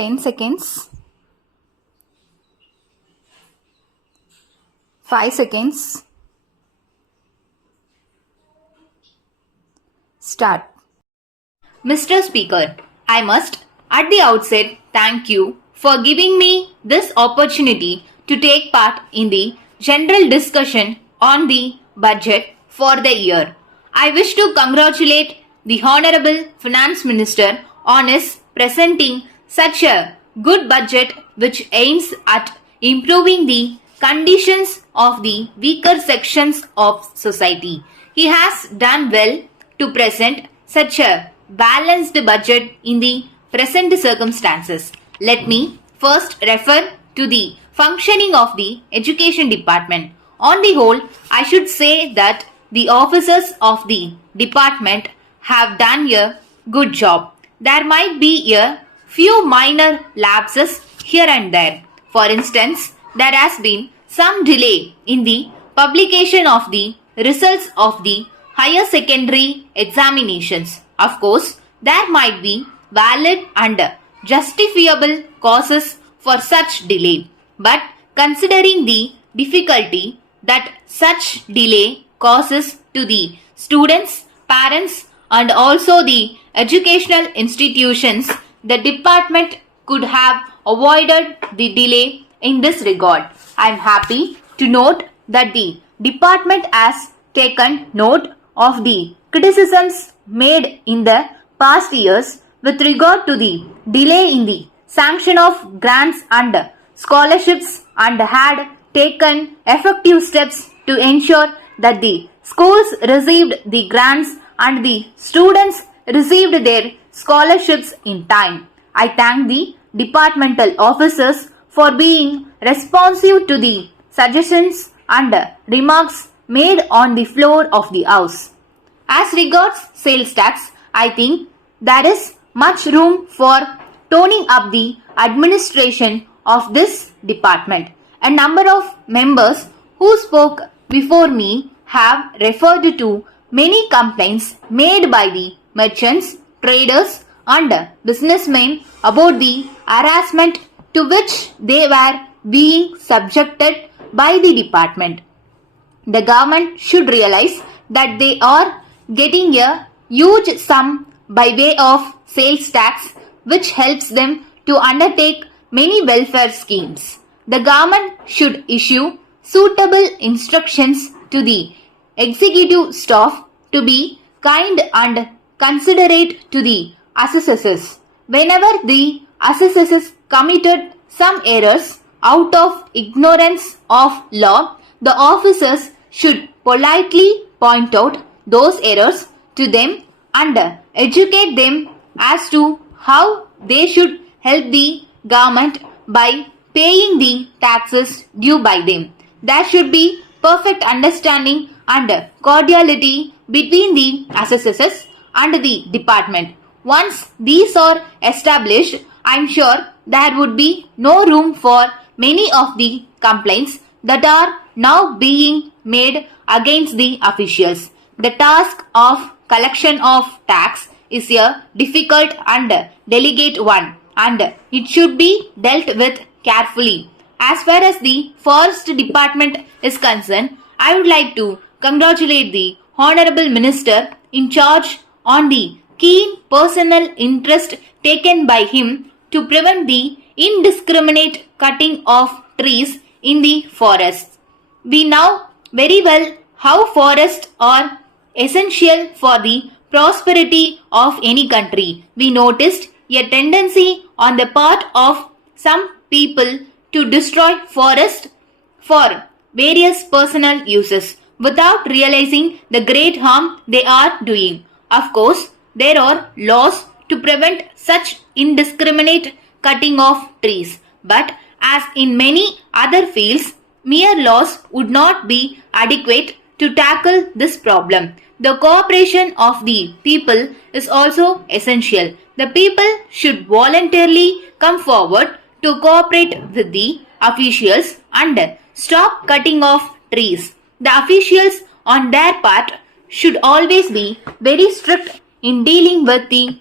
10 seconds, 5 seconds, start. Mr. Speaker, I must at the outset thank you for giving me this opportunity to take part in the general discussion on the budget for the year. I wish to congratulate the Honorable Finance Minister on his presenting such a good budget which aims at improving the conditions of the weaker sections of society. He has done well to present such a balanced budget in the present circumstances. Let me first refer to the functioning of the Education Department. On the whole, I should say that the officers of the department have done a good job. There might be a few minor lapses here and there. For instance, there has been some delay in the publication of the results of the higher secondary examinations. Of course, there might be valid and justifiable causes for such delay. But considering the difficulty that such delay causes to the students, parents, and also the educational institutions, the department could have avoided the delay in this regard. I am happy to note that the department has taken note of the criticisms made in the past years with regard to the delay in the sanction of grants and scholarships and had taken effective steps to ensure that the schools received the grants and the students received their scholarships in time. I thank the departmental officers for being responsive to the suggestions and remarks made on the floor of the House. As regards sales tax, I think there is much room for toning up the administration of this department. A number of members who spoke before me have referred to many complaints made by the merchants, traders, and businessmen about the harassment to which they were being subjected by the department. The government should realize that they are getting a huge sum by way of sales tax which helps them to undertake many welfare schemes. The government should issue suitable instructions to the executive staff to be kind and considerate to the assessors. Whenever the assessors committed some errors out of ignorance of law, the officers should politely point out those errors to them and educate them as to how they should help the government by paying the taxes due by them. There should be perfect understanding and cordiality between the assessors and the department. Once these are established, I am sure there would be no room for many of the complaints that are now being made against the officials. The task of collection of tax is a difficult and delicate one, and it should be dealt with carefully. As far as the Forest Department is concerned, I would like to congratulate the Honorable Minister in charge on the keen personal interest taken by him to prevent the indiscriminate cutting of trees in the forests. We know very well how forests are essential for the prosperity of any country. We noticed a tendency on the part of some people to destroy forests for various personal uses without realizing the great harm they are doing. Of course, there are laws to prevent such indiscriminate cutting of trees, but as in many other fields, mere laws would not be adequate to tackle this problem. The cooperation of the people is also essential. The people should voluntarily come forward to cooperate with the officials and stop cutting off trees. The officials on their part should always be very strict in dealing with the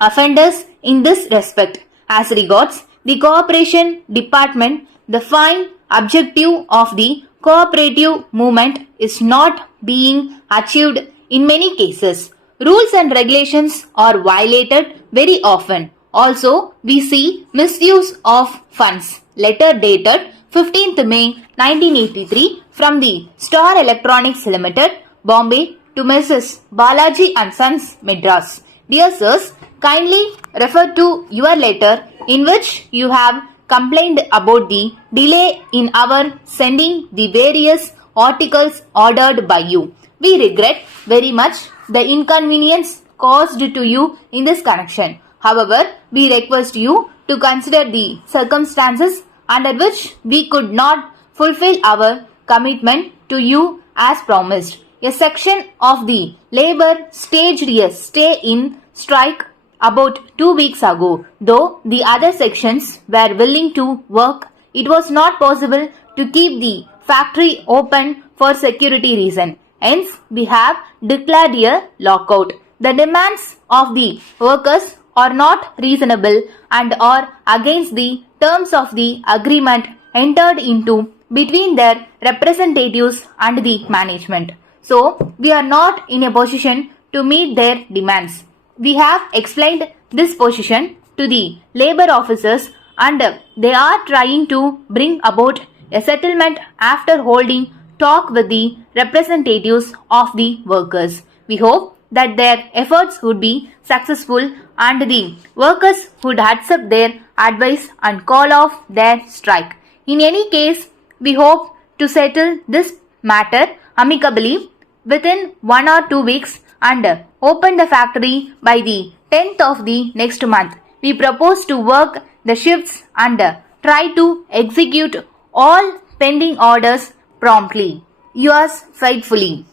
offenders in this respect. As regards the cooperation department, the fine objective of the cooperative movement is not being achieved in many cases. Rules and regulations are violated very often. Also, we see misuse of funds. Letter dated 15th May 1983 from the Star Electronics Limited, Bombay to Mrs. Balaji and Sons, Madras. Dear sirs, kindly refer to your letter in which you have complained about the delay in our sending the various articles ordered by you. We regret very much the inconvenience caused to you in this connection. However, we request you to consider the circumstances under which we could not fulfill our commitment to you as promised. A section of the labor staged a stay in strike about 2 weeks ago. Though the other sections were willing to work, it was not possible to keep the factory open for security reason. Hence, we have declared a lockout. The demands of the workers are not reasonable and are against the terms of the agreement entered into between their representatives and the management. So, we are not in a position to meet their demands. We have explained this position to the labor officers and they are trying to bring about a settlement after holding talk with the representatives of the workers. We hope that their efforts would be successful and the workers would accept their advice and call off their strike. In any case, we hope to settle this matter amicably within 1 or 2 weeks and open the factory by the 10th of the next month. We propose to work the shifts and try to execute all pending orders promptly. Yours faithfully.